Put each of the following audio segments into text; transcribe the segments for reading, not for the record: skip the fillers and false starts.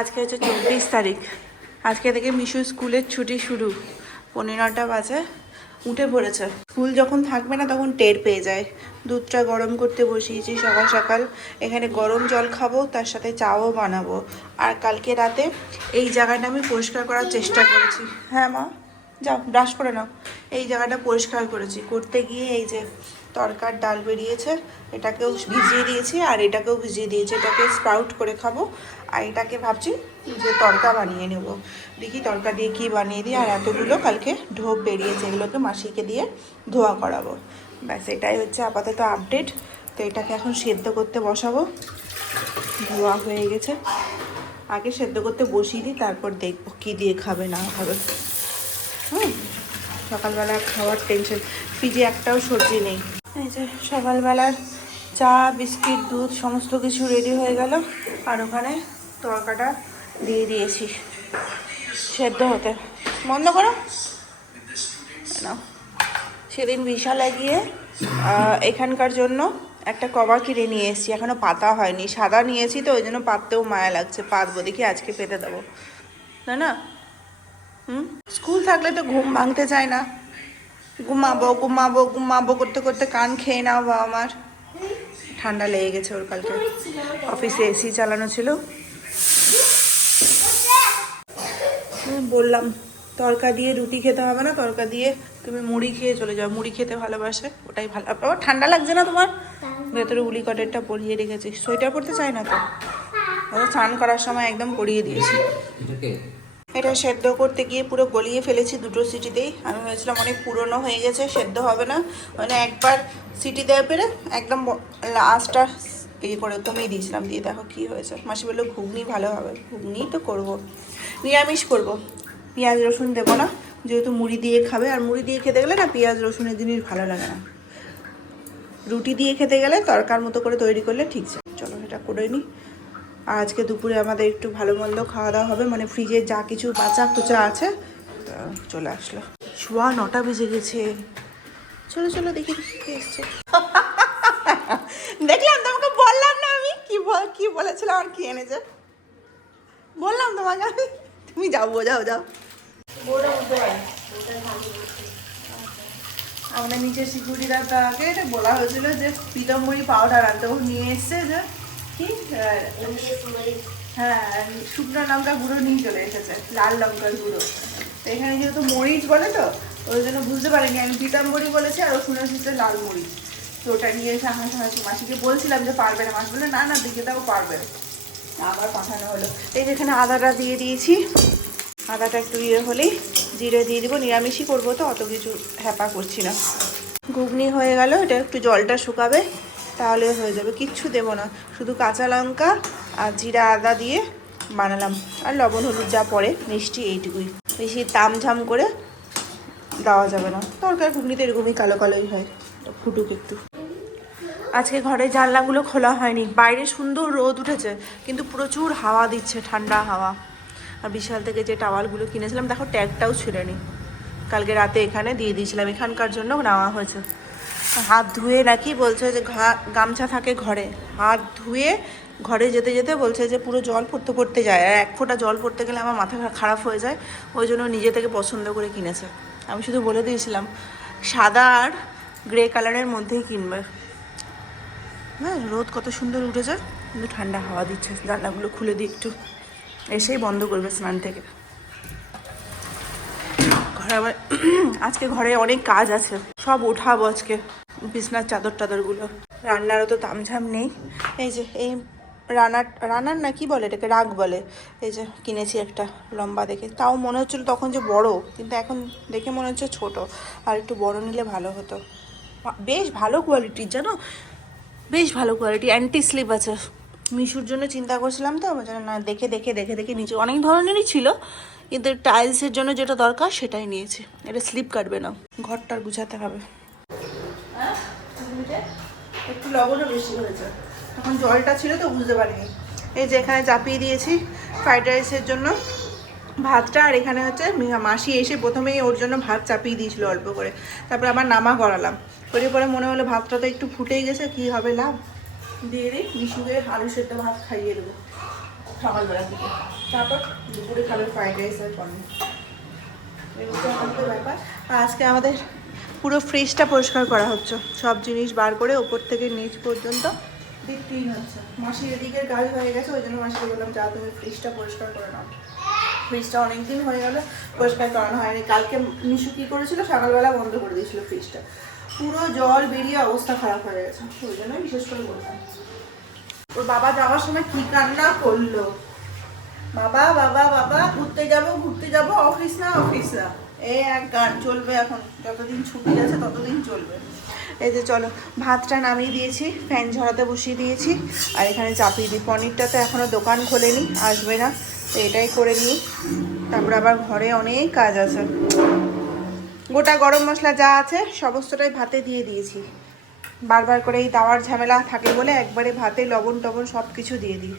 আজকে হচ্ছে 24 তারিখ। আজকে থেকে মিশু স্কুলের ছুটি শুরু। 9:15 বাজে, উঠে পড়েছে। স্কুল যখন থাকবে না তখন টের পেয়ে যায়। দুধটা গরম করতে বসিয়েছি সকাল সকাল। এখানে গরম জল খাবো, তার সাথে চাও বানাবো। আর কালকে রাতে এই জায়গাটা আমি পরিষ্কার করার চেষ্টা করেছি। হ্যাঁ মা, যাও ব্রাশ করে নাও। এই জায়গাটা পরিষ্কার করেছি, করতে গিয়ে এই যে তরকার ডাল বেরিয়েছে, এটাকেও ভিজিয়ে দিয়েছি আর এটাকেও ভিজিয়ে দিয়েছি। এটাকে স্প্রাউট করে খাবো আর এটাকে ভাবছি যে তরকা বানিয়ে নেব। দেখি তরকা দিয়ে কি বানিয়ে দিই। আর এতগুলো কালকে ঢোক বেরিয়েছে, এগুলোকে মাসিকে দিয়ে ধোয়া করাবো। ব্যাস এটাই হচ্ছে আপাতত আপডেট। তো এটাকে এখন সেদ্ধ করতে বসাবো। ধোয়া হয়ে গেছে, আগে সেদ্ধ করতে বসিয়ে দিই, তারপর দেখবো কী দিয়ে খাবে না খাবে। সকালবেলা খাওয়ার টেনশন, ফ্রিজে একটাও সবজি নেই। এই যে সকালবেলার চা বিস্কিট দুধ সমস্ত কিছু রেডি হয়ে গেল। আর ওখানে তরকাটা দিয়ে দিয়েছি সেদ্ধ হতে। বন্ধ করো না। সেদিন বিশালে গিয়ে এখানকার জন্য একটা কভার কিনে নিয়ে এসেছি, এখনও পাতা হয়নি। সাদা নিয়েছি তো ওই জন্য পাততেও মায়া লাগছে। পাতবো, দেখি আজকে পেতে দেবো, তাই না? স্কুল থাকলে তো ঘুম ভাঙতে চায় না। ঘুমাবো ঘুমাবো ঘুমাবো করতে করতে কান খেয়ে নাও বাবা আমার। ঠান্ডা লেগে গেছে ওর, কালকে অফিসে এসি চালানো ছিল। বললাম তরকা দিয়ে রুটি খেতে হবে না, তরকা দিয়ে তুমি মুড়ি খেয়ে চলে যাও। মুড়ি খেতে ভালোবাসে, ওটাই ভালো। আবার ঠান্ডা লাগছে না তোমার? ভেতরে উলি কটেরটা পরিয়ে রেখেছি, সোয়েটার পরতে চাই না তো। স্নান করার সময় একদম পরিয়ে দিয়েছি। এটা সেদ্ধ করতে গিয়ে পুরো গলিয়ে ফেলেছি দুটো সিটিতেই। আমি ভেবেছিলাম অনেক পুরনো হয়ে গেছে, সেদ্ধ হবে না, মানে একবার সিটি দেওয়ার পরে একদম লাস্টটা এই করে কমিয়ে দিয়েছিলাম। দিয়ে দেখো কী হয়েছে। মাসি বললো ঘুগনি ভালো হবে। ঘুগনি তো করবো, নিরামিষ করবো, পেঁয়াজ রসুন দেবো না, যেহেতু মুড়ি দিয়ে খাবে। আর মুড়ি দিয়ে খেতে গেলে না পেঁয়াজ রসুনের জিনিস ভালো লাগে না। রুটি দিয়ে খেতে গেলে তরকার মতো করে তৈরি করলে ঠিক আছে। চলো এটা করে নিই। আর আজকে দুপুরে আমাদের একটু ভালো মন্দ খাওয়া দাওয়া হবে, মানে ফ্রিজে যা কিছু বাঁচা কুচা আছে চলে আসলো। 9:15 বেজে গেছে। চলো চলো দেখি কে এসছে। দেখলাম, তোমাকে বললাম না আমি কি বলেছিলাম আর কি এনেছে। বললাম তোমাকে আমি, তুমি যাও বোঝাও যাও। আমাদের নিচে সিকিউরিটি গার্ডকে এটা বলা হয়েছিল যে পিতাম্বরী পাউডার আনতে, ও নিয়ে এসছে যে কি হ্যাঁ শুকনো লঙ্কা গুঁড়ো নিয়ে চলে এসেছে, লাল লঙ্কার গুঁড়ো। তো এখানে যেহেতু মরিচ বলে তো ওই জন্য বুঝতে পারিনি আমি পিতাম্বরী বলেছি, আর ও শুনে এসেছে লাল মরিচ। তো ওটা নিয়ে এসে আমার মাসিকে বলছিলাম যে পারবে না, মাসি বলে না না দিকে তাও পারবে। আবার পাঠানো হলো। এই যেখানে আদাটা দিয়ে দিয়েছি, আদাটা একটু ইয়ে হলেই জিরে দিয়ে দিব। নিরামিষই করবো তো অত কিছু হ্যাপা করছি না। ঘুগনি হয়ে গেল, এটা একটু জলটা শুকাবে তাহলে হয়ে যাবে। কিচ্ছু দেবো না, শুধু কাঁচা লঙ্কা আর জিরা আদা দিয়ে বানালাম। আর লবণ হলুদ যা পড়ে মিষ্টি, এইটুকুই। বেশি তামঝাম করে দেওয়া যাবে না। তরকারি ঘুগনিতে এরকমই কালো কালোই হয়, ফুটুক একটু। আজকে ঘরের জানলাগুলো খোলা হয়নি, বাইরে সুন্দর রোদ উঠেছে কিন্তু প্রচুর হাওয়া দিচ্ছে, ঠান্ডা হাওয়া। আর বিশাল থেকে যে টাওয়ালগুলো কিনেছিলাম দেখো ট্যাগটাও ছিঁড়েনি, কালকে রাতে এখানে দিয়ে দিয়েছিলাম, এখানকার জন্য নেওয়া হয়েছে। হাত ধুয়ে নাকি বলছে যে গামছা থাকে ঘরে, হাত ধুয়ে ঘরে যেতে যেতে বলছে যে পুরো জল পড়তে পড়তে যায়, আর এক ফোঁটা জল পড়তে গেলে আমার মাথা খারাপ হয়ে যায়। ওই জন্য নিজে থেকে পছন্দ করে কিনেছে। আমি শুধু বলে দিয়েছিলাম সাদা আর গ্রে কালারের মধ্যেই কিনবে। হ্যাঁ রোদ কত সুন্দর উঠেছে কিন্তু ঠান্ডা হাওয়া দিচ্ছে। জানলাগুলো খুলে দিই একটু, এসেই বন্ধ করবে স্নান থেকে। ঘরে আবার আজকে ঘরে অনেক কাজ আছে, সব ওঠাবো আজকে, বিছনার চাদর টাদরগুলো। রান্নারও তো তামঝাম নেই। এই যে এই রানার না কি বলে এটাকে, রাগ বলে। এই যে কিনেছি একটা লম্বা দেখে, তাও মনে হচ্ছিলো তখন যে বড়, কিন্তু এখন দেখে মনে হচ্ছে ছোট। আর একটু বড় নিলে ভালো হতো। বেশ ভালো কোয়ালিটির জানো, বেশ ভালো কোয়ালিটি, অ্যান্টি স্লিপ আছে। মিশুর জন্য চিন্তা করছিলাম তো না, দেখে দেখে দেখে দেখে নিচে অনেক ধরনেরই ছিল, কিন্তু টাইলসের জন্য যেটা দরকার সেটাই নিয়েছি। এটা স্লিপ কাটবে না, ঘরটার গুছাতে হবে। একটু লবণও বেশি হয়েছে, তখন জলটা ছিল তো বুঝতে পারিনি। এই যে এখানে চাপিয়ে দিয়েছি ফ্রাইড রাইসের জন্য ভাতটা, আর এখানে হচ্ছে মাসি এসে প্রথমেই ওর জন্য ভাত চাপিয়ে দিয়েছিল অল্প করে, তারপরে আবার নামা করালাম। করে পরে মনে হলো ভাতটা তো একটু ফুটেই গেছে, কী হবে লাভ, দিয়ে দিই মিশুকে আলু সেদ্ধ ভাত খাইয়ে দেবো সকালবেলা থেকে। তারপর দুপুরে খাবে ফ্রাইড রাইস আর পনির। ব্যাপার। আজকে আমাদের পুরো ফ্রিজটা পরিষ্কার করা হচ্ছে, সব জিনিস বার করে ওপর থেকে নিচ পর্যন্ত ডিপ ক্লিন হচ্ছে। মাসির এদিকের কাজ হয়ে গেছে, ওই জন্য মাসিকে বললাম যা তুমি ফ্রিজটা পরিষ্কার করে নাও। ফ্রিজটা অনেকদিন হয়ে গেল পরিষ্কার করানো হয়নি। কালকে মিশু কী করেছিল, সকালবেলা বন্ধ করে দিয়েছিল ফ্রিজটা, পুরো জল বেরিয়ে অবস্থা খারাপ হয়ে গেছে। ওই জন্য বিশেষ করে বললাম। ওর বাবা যাওয়ার সময় কী কান্না করলো, বাবা বাবা বাবা ঘুরতে যাব, অফিস না অফিস না, এই এক গান চলবে এখন, যতদিন ছুটি আছে ততদিন চলবে। এই যে চলো, ভাতটা নামিয়ে দিয়েছি, ফ্যান ঝরাতে বসিয়ে দিয়েছি, আর এখানে চাপিয়ে দিই। পনিরটা তো এখনও দোকান খোলেনি, আসবে না, তো এটাই করে নিই। তারপরে আবার ঘরে অনেক কাজ আছে, গোটা গরম মশলা যা আছে সমস্তটাই ভাতে দিয়ে দিয়েছি। বারবার করে এই তাওয়ার ঝামেলা থাকে বলে একবারে ভাতে লবণ টবণ সব কিছু দিয়ে দিই।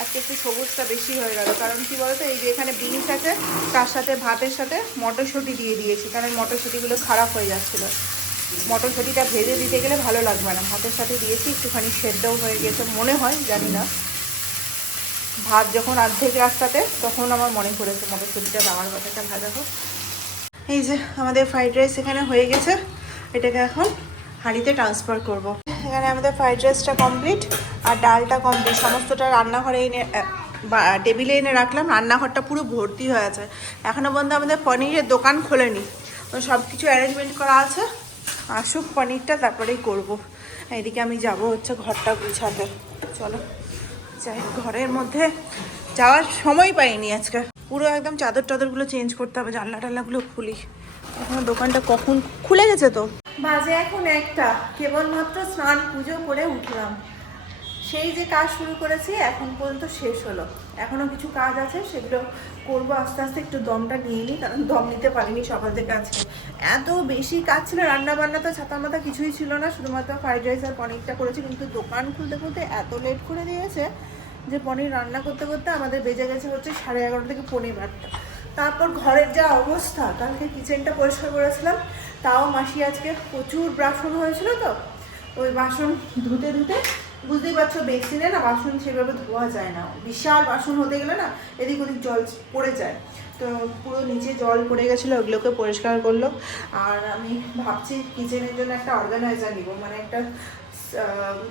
আজকে একটু সবুজটা বেশি হয়ে গেল, কারণ কি বলতো, এই যে এখানে বিনস আছে, তার সাথে ভাতের সাথে মটরশুঁটি দিয়ে দিয়েছি, কারণ মটরশুঁটিগুলো খারাপ হয়ে যাচ্ছিলো। মটরশুঁটিটা ভেজে দিতে গেলে ভালো লাগবে না, ভাতের সাথে দিয়েছি, একটুখানি সেদ্ধও হয়ে গেছে মনে হয়, জানি না। ভাত যখন অর্ধেক রাস্তাতে তখন আমার মনে পড়েছে মটরশুঁটিটা দেওয়ার কথাটা ভাজা হোক। এই যে আমাদের ফ্রাইড রাইস এখানে হয়ে গেছে, এটাকে এখন হাঁড়িতে ট্রান্সফার করব। এখানে আমাদের ফ্রাইড রাইসটা কমপ্লিট আর ডালটা কমপ্লিট, সমস্তটা রান্নাঘরে এনে টেবিলে এনে রাখলাম। রান্নাঘরটা পুরো ভর্তি হয়ে আছে, এখনও পর্যন্ত আমাদের পনিরের দোকান খোলেনি, সব কিছু অ্যারেঞ্জমেন্ট করা আছে। আসুক পনিরটা, তারপরেই করব। এইদিকে আমি যাব হচ্ছে ঘরটা গুছাতে। চলো যাই, ঘরের মধ্যে যাওয়ার সময় পাইনি আজকে, পুরো একদম চাদর টাদরগুলো চেঞ্জ করতে হবে, জানলা টাল্লাগুলো খুলি। এখন দোকানটা কখন খুলে গেছে, তো বাজে এখন 1টা, কেবলমাত্র স্নান পুজো করে উঠলাম। সেই যে কাজ শুরু করেছি এখন পর্যন্ত শেষ হলো, এখনও কিছু কাজ আছে, সেগুলো করবো আস্তে আস্তে। একটু দমটা নিয়ে নিই, কারণ দম নিতে পারিনি সকাল থেকে আজকে, এত বেশি কাজ ছিল। রান্না বান্না তো ছাতা মাথা কিছুই ছিল না, শুধুমাত্র ফ্রাইড রাইস আর পনিরটা করেছি। কিন্তু দোকান খুলতে খুলতে এত লেট করে দিয়েছে যে পনির রান্না করতে করতে আমাদের বেজে গেছে হচ্ছে 11:30 থেকে 11:45। তারপর ঘরের যা অবস্থা, কালকে কিচেনটা পরিষ্কার করেছিলাম, তাও মাসি আজকে প্রচুর বাসন হয়েছিল, তো ওই বাসন ধুতে ধুতে বুঝতেই পারছো বেসিনে না বাসন সেভাবে ধোয়া যায় না, বিশাল বাসন হতে গেলে না এদিক ওদিক জল পড়ে যায়, তো পুরো নিচে জল পড়ে গেছিলো, ওগুলোকে পরিষ্কার করলো। আর আমি ভাবছি কিচেনের জন্য একটা অর্গানাইজার নিব, মানে একটা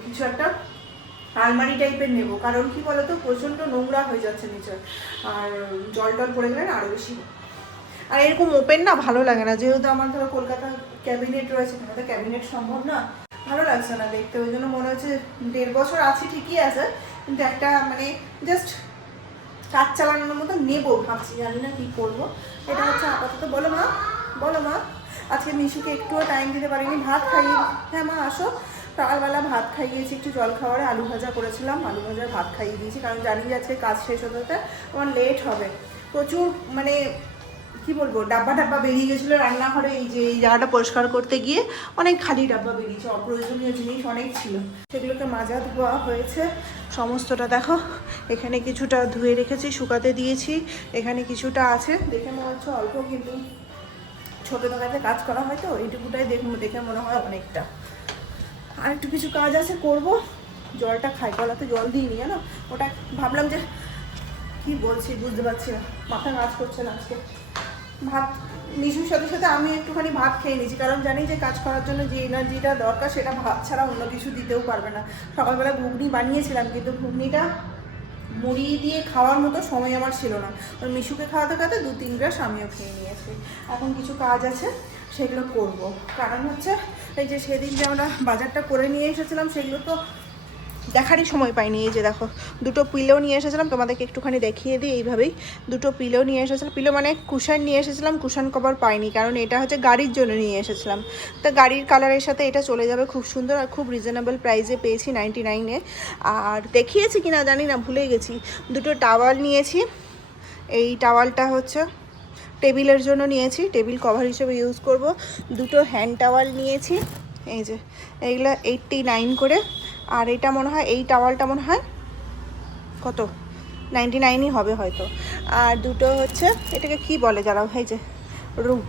কিছু একটা আলমারি টাইপের নেব, কারণ কি বলতো প্রচণ্ড নোংরা হয়ে যাচ্ছে নিচে, আর জল টল পড়ে গেলে না আরও বেশি। আর এরকম ওপেন না ভালো লাগে না, যেহেতু আমার ধরো কলকাতা ক্যাবিনেট রয়েছে, তো ক্যাবিনেট সম্ভব না, ভালো লাগছে না দেখতে। ওই জন্য মনে হচ্ছে 1.5 বছর আছি ঠিকই আছে, কিন্তু একটা মানে জাস্ট কাজ চালানোর মতো নেবো ভাবছি, জানি না কী করবো। এটা হচ্ছে আপাতত। বলো মা, বলো মা। আজকে মিশুকে একটুও টাইম দিতে পারিনি, ভাত খাইয়ে, হ্যাঁ মা আসো, সকালবেলা ভাত খাইয়েছি, একটু জল খাওয়ারে আলু ভাজা করেছিলাম, আলু ভাজা ভাত খাইয়ে দিয়েছি, কারণ জানি যে আজকে কাজ শেষ হতে হতে আমার লেট হবে। প্রচুর মানে কি বলবো, ডাব্বা ডাব্বা বেরিয়ে গেছিলো রান্নাঘরে, এই যে এই জায়গাটা পরিষ্কার করতে গিয়ে অনেক খালি ডাব্বা বেরিয়েছে, অপ্রয়োজনীয় জিনিস অনেক ছিল, সেগুলোকে মাজা ধোয়া হয়েছে সমস্তটা। দেখো এখানে কিছুটা ধুয়ে রেখেছি, শুকাতে দিয়েছি, এখানে কিছুটা আছে, দেখে মনে হচ্ছে অল্প, কিন্তু ছোটো জায়গাতে কাজ করা হয় তো এইটুকুটাই দেখে মনে হয় অনেকটা। আর একটু কিছু কাজ আছে করব। জলটা খাই, গলাতে জল দিইনি জানো, ওটা ভাবলাম যে কি বলছি বুঝতে পারছি না, মাথা কাজ করছে না আজকে। ভাত মিশুর সাথে সাথে আমি একটুখানি ভাত খেয়ে নিয়েছি, কারণ জানি যে কাজ করার জন্য যে এনার্জিটা দরকার সেটা ভাত ছাড়া অন্য কিছু দিতেও পারবে না। সকালবেলা ঘুগনি বানিয়েছিলাম, কিন্তু ঘুগনিটা মুড়ি দিয়ে খাওয়ার মতো সময় আমার ছিল না, ওই মিশুকে খাওয়াতে খাওয়াতে 2-3 গ্লাস আমিও খেয়ে নিয়েছি। এখন কিছু কাজ আছে সেগুলো করব, কারণ হচ্ছে এই যে সেদিন যে আমরা বাজারটা করে নিয়ে এসেছিলাম সেগুলো তো দেখারই সময় পাইনি। এই যে দেখো দুটো পিলো নিয়ে এসেছিলাম, তোমাদেরকে একটুখানি দেখিয়ে দিই। এইভাবেই দুটো পিলো নিয়ে এসেছিলাম, পিলো মানে কুশান নিয়ে এসেছিলাম, কুশান কভার পাইনি, কারণ এটা হচ্ছে গাড়ির জন্য নিয়ে এসেছিলাম। তো গাড়ির কালারের সাথে এটা চলে যাবে, খুব সুন্দর আর খুব রিজনেবল প্রাইসে পেয়েছি 99-এ। আর দেখিয়েছি কিনা জানি না, ভুলে গেছি। দুটো টাওয়াল নিয়েছি, এই টাওয়ালটা হচ্ছে টেবিলের জন্য নিয়েছি, টেবিল কভার হিসেবে ইউজ করব। দুটো হ্যান্ড টাওয়াল নিয়েছি, এই যে এইগুলো 89 করে। আর এটা মনে হয় এই টাওয়ালটা মনে হয় কত 99ই হবে হয়তো। আর দুটো হচ্ছে এটাকে কি বলে যারা, এই যে রূপ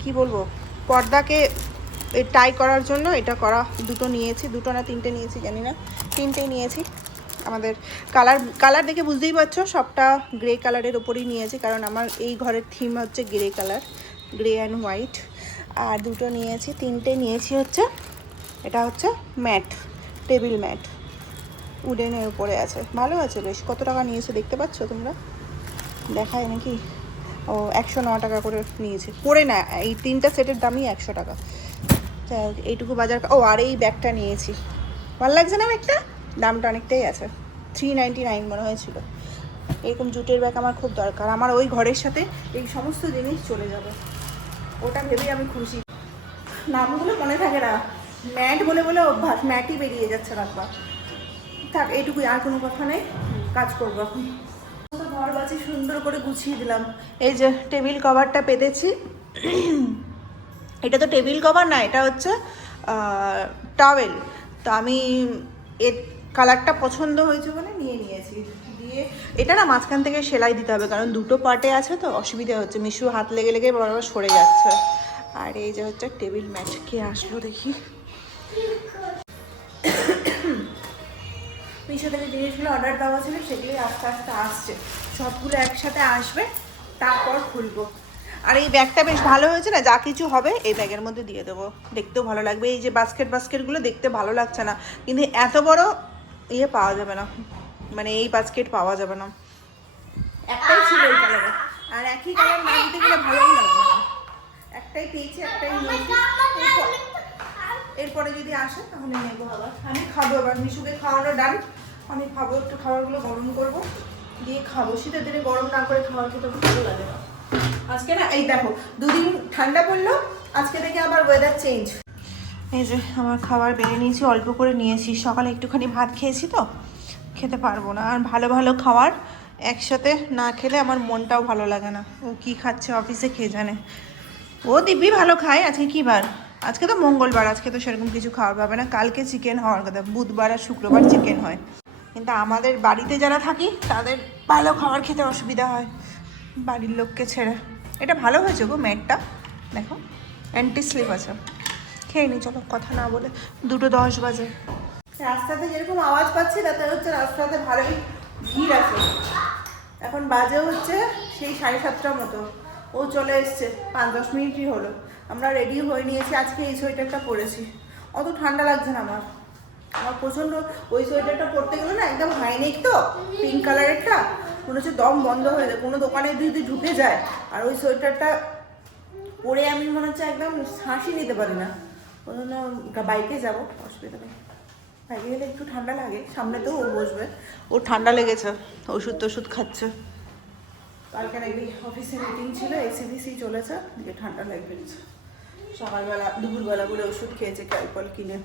কি বলবো, পর্দাকে টাই করার জন্য এটা করা দুটো নিয়েছি, দুটো না তিনটে নিয়েছি জানি না, তিনটেই নিয়েছি। আমাদের কালার দেখে বুঝতেই পারছো সবটা গ্রে কালারের ওপরেই নিয়েছি, কারণ আমার এই ঘরের থিম হচ্ছে grey colour, grey and white. আর দুটো নিয়েছি, তিনটে নিয়েছি হচ্ছে, এটা হচ্ছে ম্যাট, টেবিল ম্যাট, উডেনের উপরে আছে, ভালো আছে বেশ। কত টাকা নিয়েছে দেখতে পাচ্ছ তোমরা, দেখায় নাকি? ও 109 টাকা করে নিয়েছে, পরে না এই তিনটা সেটের দামই 100 টাকা। এইটুকু বাজার। ও আর এই ব্যাগটা নিয়েছি, ভালো লাগছে না ব্যাগটা, দামটা অনেকটাই আছে, 399 মনে হয়েছিল। এরকম জুটের ব্যাগ আমার খুব দরকার, আমার ওই ঘরের সাথে এই সমস্ত জিনিস চলে যাবে, ওটা ভেবেই আমি খুশি। নামগুলো মনে থাকে না, ম্যাট বলে বলে অভ্যাস, ম্যাটই বেরিয়ে যাচ্ছে রাখবার। থাক এইটুকুই, আর কোনো কথা নেই, কাজ করবো এখন। ঘর বাজি সুন্দর করে গুছিয়ে দিলাম। এই যে টেবিল কভারটা পেতেছি, এটা তো টেবিল কভার না, এটা হচ্ছে টাওয়েল। তো আমি এর কালারটা পছন্দ হয়েছে বলে নিয়ে নিয়েছি। দিয়ে এটা না মাঝখান থেকে সেলাই দিতে হবে, কারণ দুটো পার্টে আছে তো অসুবিধা হচ্ছে, মিশু হাত লেগে লেগে বরাবর সরে যাচ্ছে। আর এই যে হচ্ছে টেবিল ম্যাট। কে আসলো দেখি, মিশো থেকে জিনিসগুলো অর্ডার দেওয়া ছিল, সেগুলোই আস্তে আস্তে আসছে, সবগুলো একসাথে আসবে, তারপর খুলবো। আর এই ব্যাগটা বেশ ভালো হয়েছে না, যা কিছু হবে এই ব্যাগের মধ্যে দিয়ে দেবো, দেখতেও ভালো লাগবে। এই যে বাস্কেটগুলো দেখতে ভালো লাগছে না, কিন্তু এত বড় ইয়ে পাওয়া যাবে না, মানে এই বাস্কেট পাওয়া যাবে না, একটাই ছিল এই কালারে, আর একই কালার না দিতে গেলে ভালোই লাগবে না। একটাই পেয়েছি, একটাই নিয়েছি, এরপরে যদি আসে তাহলে নেবো আবার। আমি খাবো এবার, মিশুকে খাওয়ানো ডান, আমি খাবো, একটু খাবারগুলো গরম করবো, দিয়ে খাবো। শীতের দিনে গরম না করে খাওয়ার খেতে ভালো লাগে না। আজকে না এই দেখো, দুদিন ঠান্ডা পড়লো, আজকে থেকে আবার ওয়েদার চেঞ্জ। এই যে আমার খাবার বেড়ে নিয়েছি, অল্প করে নিয়েছি, সকালে একটুখানি ভাত খেয়েছি তো খেতে পারবো না। আর ভালো ভালো খাবার একসাথে না খেলে আমার মনটাও ভালো লাগে না। ও কি খাচ্ছে অফিসে খেয়ে জানে, ও দিব্যি ভালো খায়। আজকে কী বার? আজকে তো মঙ্গলবার, আজকে তো সেরকম কিছু খাওয়ার পাবে না, কালকে চিকেন হওয়ার কথা, বুধবার আর শুক্রবার চিকেন হয়। কিন্তু আমাদের বাড়িতে যারা থাকি তাদের ভালো খাবার খেতে অসুবিধা হয় বাড়ির লোককে ছেড়ে। এটা ভালো হয়েছে গো ম্যাটটা, দেখো অ্যান্টি স্লিপ আছে। খেয়ে নি চলো, কথা না বলে, 2:10 বাজে। রাস্তাতে যেরকম আওয়াজ পাচ্ছি তাতে হচ্ছে রাস্তাতে ভালোই ভিড় আছে। এখন বাজে হচ্ছে সেই 7:30টার মতো, ও চলে এসছে, 5-10 মিনিটই হলো। আমরা রেডি হয়ে নিয়েছি, আজকে এই সোয়েটারটা পরেছি, অত ঠান্ডা লাগছে না আমার। আমার প্রচণ্ড, ওই সোয়েটারটা পরতে গেলে না একদম হাইনেক তো, পিঙ্ক কালারেরটা, মনে হচ্ছে দম বন্ধ হয়ে যায়, কোনো দোকানে যদি ঢুকে যায়। আর ওই সোয়েটারটা পরে আমি মনে হচ্ছে একদম শ্বাসই নিতে পারি না, ওই জন্য বাইকে যাবো, অসুবিধা নেই। বাইকে গেলে একটু ঠান্ডা লাগে, সামনে তো ও বসবে, ওর ঠান্ডা লেগেছে, ওষুধ খাচ্ছে। কালকে নাকি অফিসে মিটিং ছিল, এসিবিসি চলেছে, দিকে ঠান্ডা লাগবে। সকালবেলা দুপুরবেলা বলে ওষুধ খেয়েছে ক্যালপল কিনে।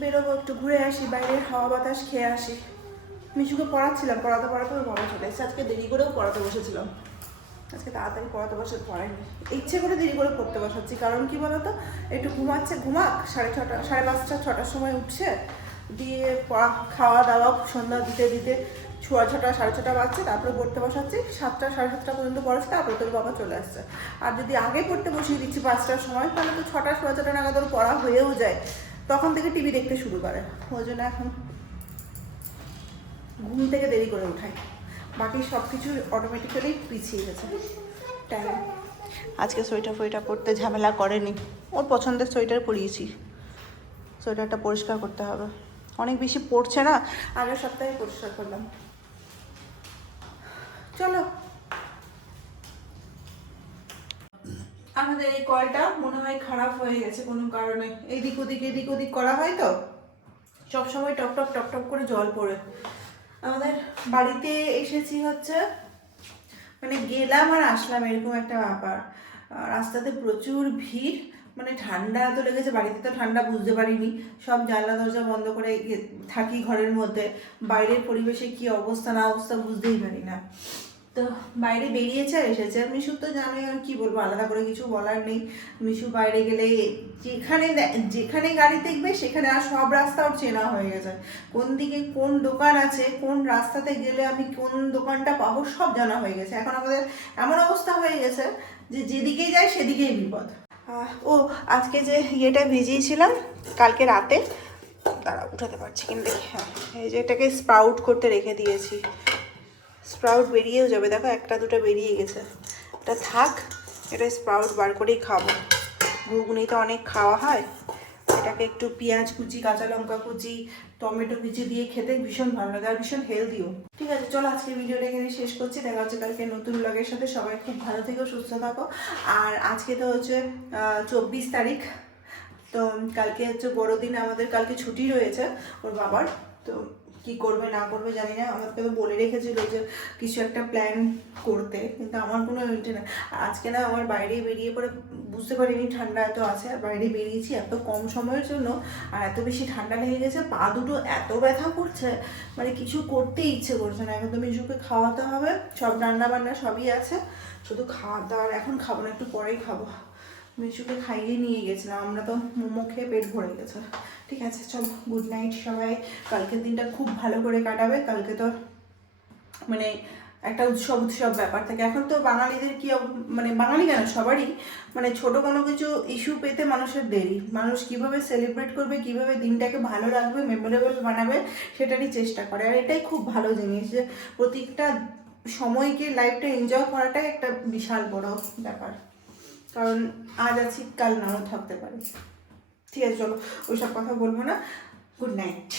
বেরোবো, একটু ঘুরে আসি, বাইরের হাওয়া বাতাস খেয়ে আসি। মিশুকে পড়াচ্ছিলাম, পড়াতে ওর বাবা চলে এসেছে। আজকে দেরি করেও পড়াতে বসেছিলাম, আজকে তাড়াতাড়ি পড়াতে বসে পড়াইনি, ইচ্ছে করে দেরি করে পড়তে বসাচ্ছি। কারণ কি বলতো, একটু ঘুমাচ্ছে, ঘুমাক, 6:30, 5:30, 6টার সময় উঠছে, দিয়ে খাওয়া দাওয়া সন্ধ্যা দিতে দিতে 6:30, 6:30 বাজছে, তারপরে পড়তে বসাচ্ছি, 7টা 7:30 পর্যন্ত পড়াচ্ছি, তারপরে তোর বাবা চলে আসছে। আর যদি আগে পড়তে বসিয়ে দিচ্ছি 5টার সময়, তাহলে তো 6টা 6:30 নাগাদ ওর পড়া হয়েও যায়, তখন থেকে টিভি দেখতে শুরু করে। ওই জন্য এখন ঘুম থেকে দেরি করে উঠাই, বাকি সব কিছু অটোমেটিক্যালি পিছিয়ে গেছে টাইম। আজকে সোয়েটার পরতে ঝামেলা করেনি, ওর পছন্দের সোয়েটার পরিয়েছি। সোয়েটারটা পরিষ্কার করতে হবে, অনেক বেশি পড়ছে না, আগের সপ্তাহে পরিষ্কার করলাম। চলো, আমাদের এই কলটা মনে হয় খারাপ হয়ে গেছে কোনো কারণে, এদিক ওদিক করা হয় তো সবসময় টপ টপ করে জল পড়ে। আমাদের বাড়িতে এসেছি হচ্ছে, মানে গেলাম আর আসলাম এরকম একটা ব্যাপার, রাস্তাতে প্রচুর ভিড়, মানে ঠান্ডা এত লেগেছে, বাড়িতে তো ঠান্ডা বুঝতে পারিনি, সব জানলা দরজা বন্ধ করে থাকি ঘরের মধ্যে, বাইরের পরিবেশে কি অবস্থা না অবস্থা বুঝতেই পারি না। তো বাইরে বেরিয়েছে এসেছে, মিশু তো জানোই, আর কি বলবো, আলাদা করে কিছু বলার নেই। মিশু বাইরে গেলে যেখানে গাড়ি দেখবে সেখানে, আর সব রাস্তা ওর চেনা হয়ে গেছে, কোন দিকে কোন দোকান আছে, কোন রাস্তাতে গেলে আমি কোন দোকানটা পাবো সব জানা হয়ে গেছে। এখন আমাদের এমন অবস্থা হয়ে গেছে যে যেদিকেই যায় সেদিকেই বিপদ। ও আজকে যে ইয়েটা ভিজিয়েছিলাম কালকে রাতে, দাঁড়া উঠাতে পারছি কিন্তু দেখি, হ্যাঁ এই যে এটাকে স্প্রাউট করতে রেখে দিয়েছি। স্প্রাউট বেরিয়েও যাবে, দেখো একটা দুটো বেরিয়ে গেছে, এটা থাক, এটা স্প্রাউট বার করেই খাবো। ঘুগনিতে অনেক খাওয়া হয়, এটাকে একটু পেঁয়াজ কুচি, কাঁচা লঙ্কা কুচি, টমেটো কুচি দিয়ে খেতে ভীষণ ভালো লাগে আর ভীষণ হেলদিও। ঠিক আছে, চলো আজকে ভিডিওটা এখানে শেষ করছি, দেখা হচ্ছে কালকে নতুন ব্লগের সাথে। সবাই খুব ভালো থেকো, সুস্থ থাকো। আর আজকে তো হচ্ছে 24 তারিখ, তো কালকে হচ্ছে বড়দিন, আমাদের কালকে ছুটি রয়েছে ওর বাবার। তো কি করবে না করবে জানি না, আমাকে তো বলে রেখেছিল যে কিছু একটা প্ল্যান করতে, কিন্তু আমার কোনো ইন্টে না। আর আজকে না আমার বাইরে বেরিয়ে পরে বুঝতে পারিনি ঠান্ডা এত আছে, আর বাইরে বেরিয়েছি এত কম সময়ের জন্য, আর এত বেশি ঠান্ডা লেগে গেছে, পা দুটো এত ব্যথা করছে, মানে কিছু করতে ইচ্ছে করছে না। এখন তো মিশুকে খাওয়াতে হবে, সব রান্না বান্না সবই আছে, শুধু খাওয়া দাওয়ার এখন খাবো না, একটু পরেই খাবো। মিশুকে খাইয়ে নিয়ে গেছিলাম, আমরা তো মোমো খেয়ে পেট ভরে গেছে। ঠিক আছে চলো, গুড নাইট সবাই, কালকের দিনটা খুব ভালো করে কাটাবে। কালকে তো মানে একটা উৎসব উৎসব ব্যাপার থাকে এখন তো বাঙালিদের, কি মানে বাঙালি কেন সবারই, মানে ছোট কোনো কিছু ইস্যু পেতে মানুষের দেরি, মানুষ কিভাবে সেলিব্রেট করবে, কিভাবে দিনটাকে ভালো রাখবে, মেমোরেবল বানাবে, সেটারই চেষ্টা করে। আর এটাই খুব ভালো জিনিস যে প্রত্যেকটা সময়কে, লাইফটা এনজয় করাটাই একটা বিশাল বড় ব্যাপার, কারণ আজ আছি কাল নাও থাকতে পারি। ঠিক আছে চলো, ওইসব কথা বলবো না, গুড নাইট।